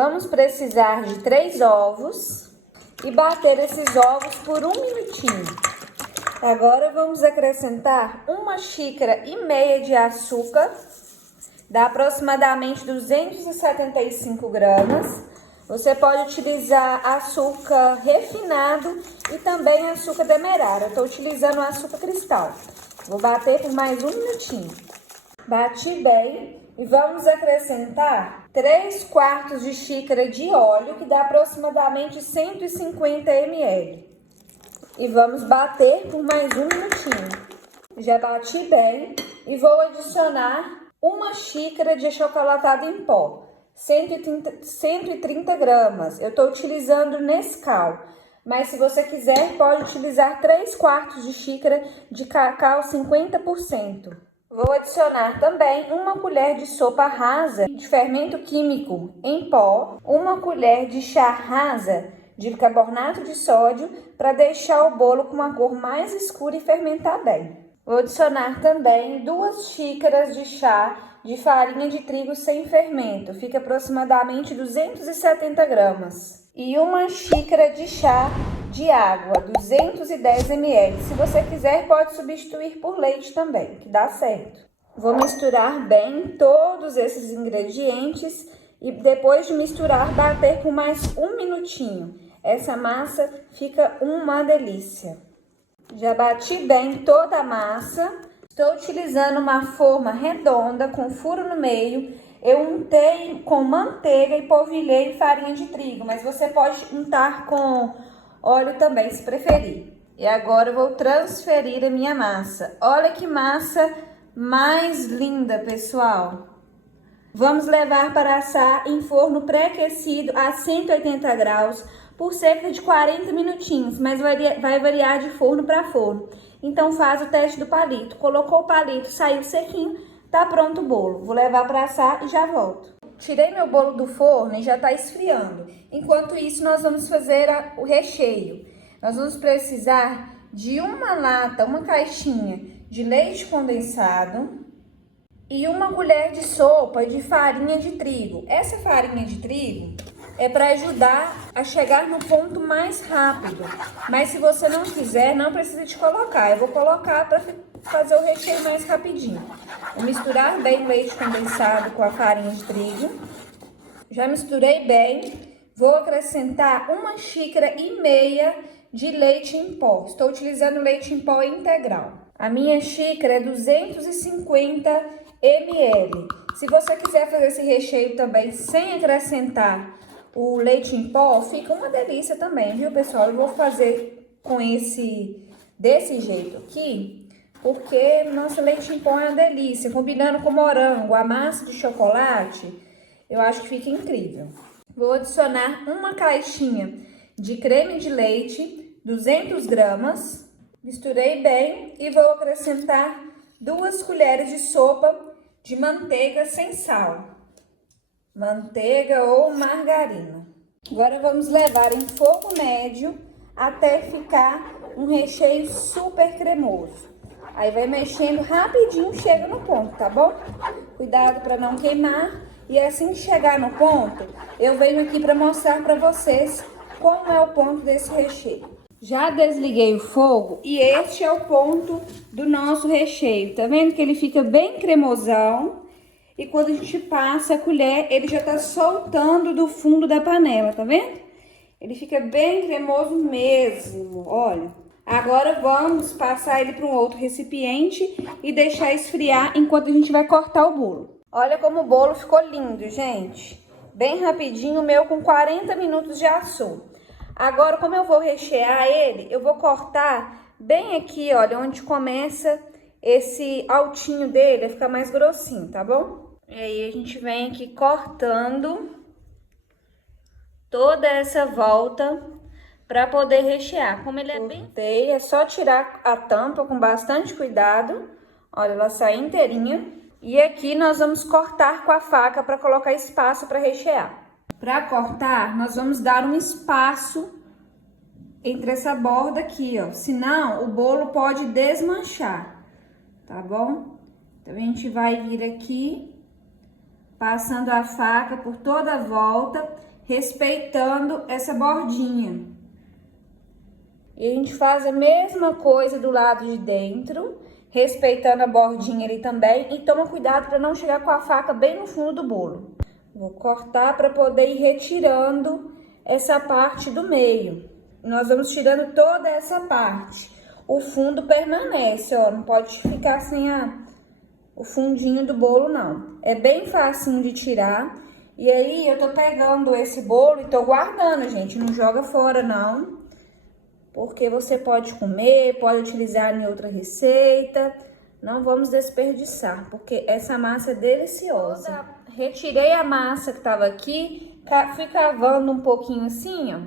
Vamos precisar de 3 ovos e bater esses ovos por 1 minutinho. Agora vamos acrescentar 1,5 xícaras de açúcar, dá aproximadamente 275 gramas. Você pode utilizar açúcar refinado e também açúcar demerara. Eu estou utilizando o açúcar cristal. Vou bater por mais 1 minutinho. Bati bem e vamos acrescentar 3/4 de xícara de óleo, que dá aproximadamente 150 ml. E vamos bater por mais 1 minutinho. Já bati bem e vou adicionar 1 xícara de achocolatado em pó, 130 gramas. Eu estou utilizando Nescau, mas se você quiser pode utilizar 3/4 de xícara de cacau 50%. Vou adicionar também 1 colher de sopa rasa de fermento químico em pó, 1 colher de chá rasa de bicarbonato de sódio para deixar o bolo com uma cor mais escura e fermentar bem. Vou adicionar também 2 xícaras de chá de farinha de trigo sem fermento, fica aproximadamente 270 gramas. E 1 xícara de chá de água, 210 ml. Se você quiser, pode substituir por leite também, que dá certo. Vou misturar bem todos esses ingredientes e depois de misturar, bater por mais 1 minutinho. Essa massa fica uma delícia. Já bati bem toda a massa. Estou utilizando uma forma redonda com furo no meio. Eu untei com manteiga e polvilhei farinha de trigo, mas você pode untar com óleo também, se preferir. E agora eu vou transferir a minha massa. Olha que massa mais linda, pessoal. Vamos levar para assar em forno pré-aquecido a 180 graus por cerca de 40 minutinhos, mas vai variar de forno para forno. Então faz o teste do palito. Colocou o palito, saiu sequinho, tá pronto o bolo. Vou levar para assar e já volto. Tirei meu bolo do forno e já tá esfriando. Enquanto isso, nós vamos fazer o recheio. Nós vamos precisar de uma caixinha de leite condensado e 1 colher de sopa de farinha de trigo. Essa farinha de trigo é para ajudar a chegar no ponto mais rápido. Mas se você não quiser, não precisa de colocar. Eu vou colocar para fazer o recheio mais rapidinho. Vou misturar bem o leite condensado com a farinha de trigo. Já misturei bem. Vou acrescentar 1,5 xícara de leite em pó. Estou utilizando leite em pó integral. A minha xícara é 250 ml. Se você quiser fazer esse recheio também sem acrescentar o leite em pó, fica uma delícia também, viu, pessoal? Eu vou fazer desse jeito aqui, porque nosso leite em pó é uma delícia. Combinando com morango, a massa de chocolate, eu acho que fica incrível. Vou adicionar 1 caixinha de creme de leite, 200 gramas. Misturei bem e vou acrescentar 2 colheres de sopa de manteiga sem sal. Manteiga ou margarina. Agora vamos levar em fogo médio até ficar um recheio super cremoso. Aí vai mexendo rapidinho, chega no ponto, tá bom? Cuidado para não queimar. E assim que chegar no ponto, eu venho aqui para mostrar para vocês como é o ponto desse recheio. Já desliguei o fogo e este é o ponto do nosso recheio. Tá vendo que ele fica bem cremosão? E quando a gente passa a colher, ele já tá soltando do fundo da panela, tá vendo? Ele fica bem cremoso mesmo, olha. Agora vamos passar ele para um outro recipiente e deixar esfriar enquanto a gente vai cortar o bolo. Olha como o bolo ficou lindo, gente. Bem rapidinho, o meu com 40 minutos já assou. Agora, como eu vou rechear ele, eu vou cortar bem aqui, olha, onde começa esse altinho dele, vai ficar mais grossinho, tá bom? E aí a gente vem aqui cortando toda essa volta para poder rechear. Como ele é bem... É só tirar a tampa com bastante cuidado. Olha, ela sai inteirinha. E aqui nós vamos cortar com a faca para colocar espaço para rechear. Para cortar, nós vamos dar um espaço entre essa borda aqui, ó. Senão, o bolo pode desmanchar, tá bom? Então, a gente vai vir aqui, passando a faca por toda a volta respeitando essa bordinha. E a gente faz a mesma coisa do lado de dentro, respeitando a bordinha ali também. E toma cuidado para não chegar com a faca bem no fundo do bolo. Vou cortar para poder ir retirando essa parte do meio. Nós vamos tirando toda essa parte. O fundo permanece, ó, não pode ficar sem o fundinho do bolo, não. É bem facinho de tirar. E aí, eu tô pegando esse bolo e tô guardando, gente. Não joga fora, não. Porque você pode comer, pode utilizar em outra receita. Não vamos desperdiçar, porque essa massa é deliciosa. Retirei a massa que tava aqui, fui cavando um pouquinho assim, ó,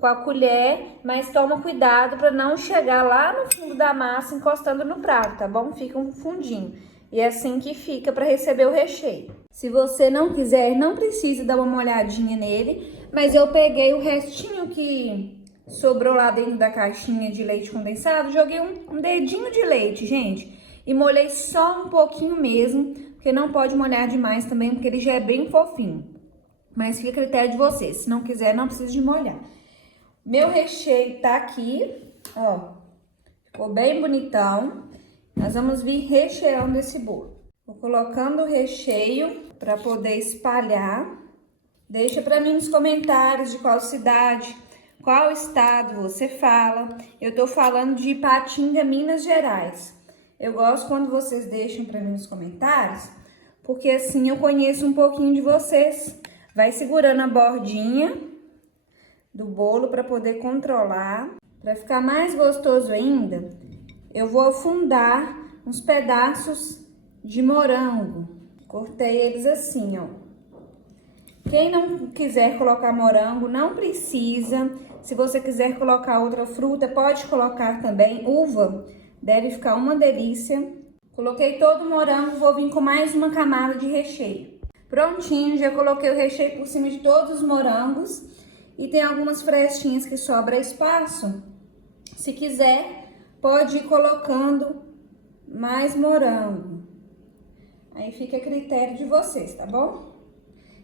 com a colher, mas toma cuidado para não chegar lá no fundo da massa encostando no prato, tá bom? Fica um fundinho. E é assim que fica para receber o recheio. Se você não quiser, não precisa dar uma molhadinha nele, mas eu peguei o restinho que sobrou lá dentro da caixinha de leite condensado, joguei um dedinho de leite, gente, e molhei só um pouquinho mesmo, porque não pode molhar demais também, porque ele já é bem fofinho. Mas fica a critério de vocês, se não quiser, não precisa de molhar. Meu recheio tá aqui, ó, ficou bem bonitão. Nós vamos vir recheando esse bolo. Vou colocando o recheio para poder espalhar. Deixa para mim nos comentários de qual cidade, qual estado você fala. Eu tô falando de Ipatinga, Minas Gerais. Eu gosto quando vocês deixam para mim nos comentários, porque assim eu conheço um pouquinho de vocês. Vai segurando a bordinha do bolo para poder controlar. Para ficar mais gostoso ainda, eu vou afundar uns pedaços de morango. Cortei eles assim, ó. Quem não quiser colocar morango, não precisa. Se você quiser colocar outra fruta, pode colocar também. Uva, deve ficar uma delícia. Coloquei todo o morango, vou vir com mais uma camada de recheio. Prontinho, já coloquei o recheio por cima de todos os morangos. E tem algumas frestinhas que sobra espaço. Se quiser, pode ir colocando mais morango. Aí fica a critério de vocês, tá bom?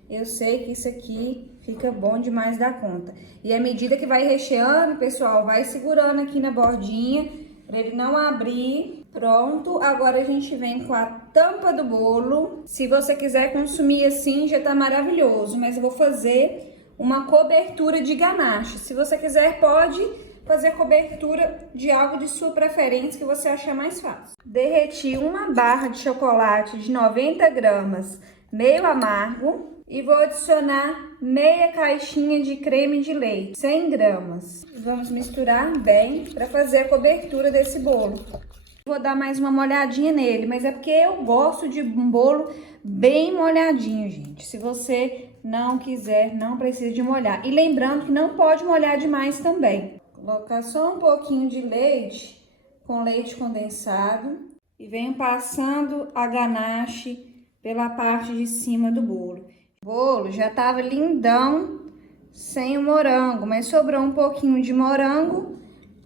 Eu sei que isso aqui fica bom demais da conta. E à medida que vai recheando, pessoal, vai segurando aqui na bordinha, para ele não abrir. Pronto, agora a gente vem com a tampa do bolo. Se você quiser consumir assim, já tá maravilhoso. Mas eu vou fazer uma cobertura de ganache. Se você quiser, pode fazer cobertura de algo de sua preferência que você achar mais fácil. Derreti uma barra de chocolate de 90 gramas, meio amargo. E vou adicionar meia caixinha de creme de leite, 100 gramas. Vamos misturar bem para fazer a cobertura desse bolo. Vou dar mais uma molhadinha nele, mas é porque eu gosto de um bolo bem molhadinho, gente. Se você não quiser, não precisa de molhar. E lembrando que não pode molhar demais também. Colocar só um pouquinho de leite com leite condensado e venho passando a ganache pela parte de cima do bolo. O bolo já tava lindão sem o morango, mas sobrou um pouquinho de morango,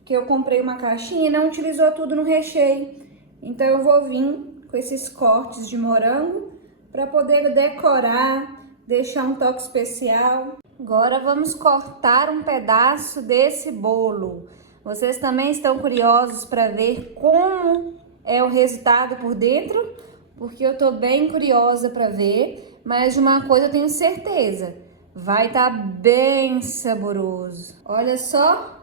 que eu comprei uma caixinha e não utilizou tudo no recheio. Então eu vou vir com esses cortes de morango para poder decorar, deixar um toque especial. Agora vamos cortar um pedaço desse bolo. Vocês também estão curiosos para ver como é o resultado por dentro? Porque eu tô bem curiosa para ver. Mas de uma coisa eu tenho certeza, vai estar bem saboroso. Olha só,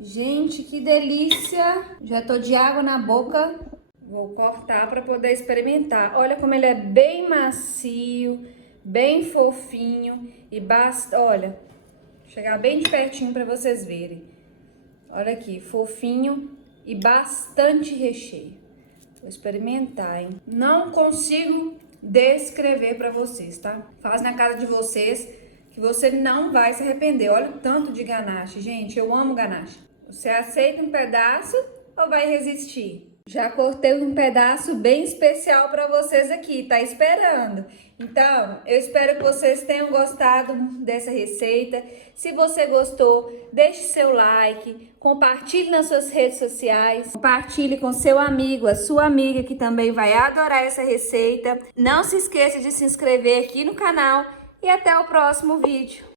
gente, que delícia. Já tô de água na boca. Vou cortar para poder experimentar. Olha como ele é bem macio, bem fofinho e basta, olha, chegar bem de pertinho para vocês verem. Olha aqui, fofinho e bastante recheio. Vou experimentar, hein? Não consigo descrever para vocês, tá? Faz na casa de vocês que você não vai se arrepender. Olha o tanto de ganache, gente, eu amo ganache. Você aceita um pedaço ou vai resistir? Já cortei um pedaço bem especial para vocês aqui, tá esperando. Então, eu espero que vocês tenham gostado dessa receita. Se você gostou, deixe seu like, compartilhe nas suas redes sociais, compartilhe com seu amigo, a sua amiga que também vai adorar essa receita. Não se esqueça de se inscrever aqui no canal e até o próximo vídeo.